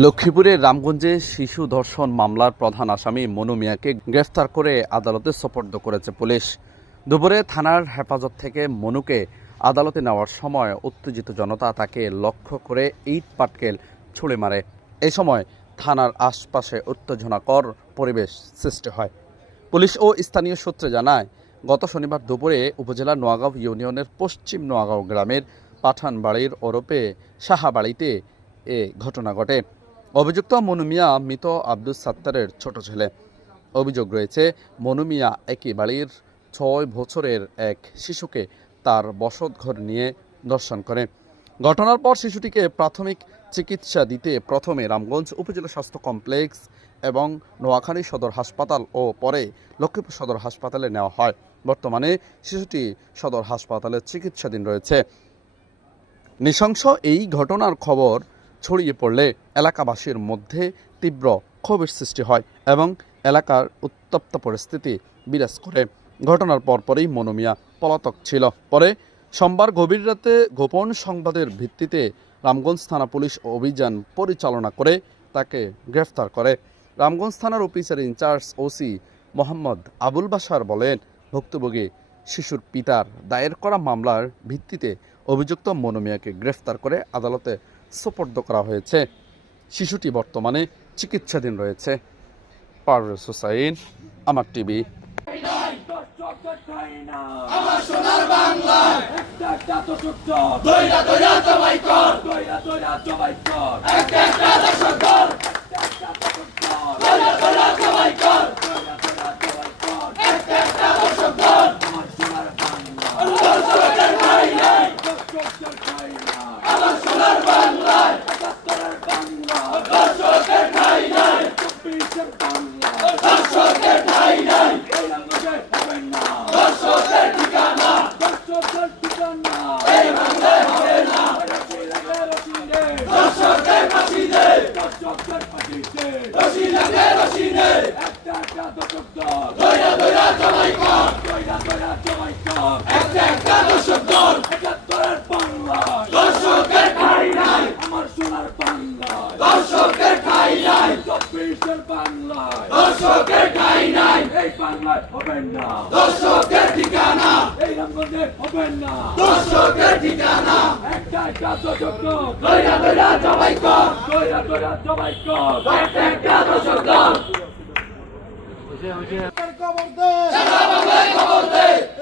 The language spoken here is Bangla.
লক্ষ্মীপুরের রামগঞ্জে শিশু ধর্ষণ মামলার প্রধান আসামি মনু মিয়াকে গ্রেফতার করে আদালতে সোপর্দ করেছে পুলিশ। দুপুরে থানার হেফাজত থেকে মনুকে আদালতে নেওয়ার সময় উত্তেজিত জনতা তাকে লক্ষ্য করে ইট পাটকেল ছুঁড়ে মারে। এ সময় থানার আশপাশে উত্তেজনাকর পরিবেশ সৃষ্টি হয়। পুলিশ ও স্থানীয় সূত্রে জানায়, গত শনিবার দুপুরে উপজেলার নোয়াগাঁও ইউনিয়নের পশ্চিম নোয়াগাঁও গ্রামের পাঠানবাড়ির ওরপে সাহাবাড়িতে এ ঘটনা ঘটে। অভিযুক্ত মনু মিয়া মৃত আব্দুল সাত্তারের ছোট ছেলে। অভিযোগ রয়েছে মনু মিয়া একই বাড়ির ছয় বছরের এক শিশুকে তার বসতঘর নিয়ে দর্শন করে। ঘটনার পর শিশুটিকে প্রাথমিক চিকিৎসা দিতে প্রথমে রামগঞ্জ উপজেলা স্বাস্থ্য কমপ্লেক্স এবং নোয়াখালী সদর হাসপাতাল ও পরে লক্ষ্মীপুর সদর হাসপাতালে নেওয়া হয়। বর্তমানে শিশুটি সদর হাসপাতালে চিকিৎসাধীন রয়েছে। নৃশংস এই ঘটনার খবর ছড়িয়ে পড়লে এলাকাবাসীর মধ্যে তীব্র ক্ষোভের সৃষ্টি হয় এবং এলাকার উত্তপ্ত পরিস্থিতি বিরাজ করে। ঘটনার পরপরই মনোমিয়া পলাতক ছিল। পরে সোমবার গভীর রাতে গোপন সংবাদের ভিত্তিতে রামগঞ্জ থানা পুলিশ অভিযান পরিচালনা করে তাকে গ্রেফতার করে। রামগঞ্জ থানার officer in charge OC Mohammad Abul Basar বলেন, ভুক্তভোগী শিশুর পিতার দায়ের করা মামলার ভিত্তিতে অভিযুক্ত মনোমিয়াকে গ্রেফতার করে আদালতে সোপর্দ করা হয়েছে। শিশুটি বর্তমানে চিকিৎসাধীন রয়েছে। পারভেজ হুসাইন আমার টিভি। বাংলা একটা একটা তো সত্য দইরা দইরা জবাই কর দইরা দইরা জবাই কর একটা একটা দশক কর একটা একটা তো সত্য দইরা দইরা জবাই কর দইরা দইরা জবাই কর একটা একটা দশক কর আমার সোনার বাংলা দর্শকের ভাই নাই দর্শকের খাই না আমার সোনার বাংলায় একাত্তরের বাংলা দর্শকের ভাই নাই চব্বিশের বাংলা দর্শকের ভাই নাই এই বাংলাদেশে হবে না দর্শকের ঠিকানা দর্শকের ঠিকানা এই বাংলায় হবে না রশি লাগে রশি রে দর্শকের ফাঁসি দে দর্শকের ফাঁসি দে রশি লাগে রশি দে একটা একটা তো সত্য দইরা দইরা জবাই কর দইরা দইরা জবাই কর একটা একটা দশক কর একাত্তরের বাংলা দর্শকের ভাই নাই আমার সোনার বাংলা দর্শকের ঠাই নাই চব্বিশের বাংলা দর্শকের ঠাই নাই। এই বাংলায় হবেন না। দর্শকের ঠিকানা। এই রঙ্গনে হবেন না। দর্শকের ঠিকানা। একটা দশক দয়া দইরা জবাই কর। দয়া দয়া জবাই কর। একটা একটা কর খবর দে খবর দে।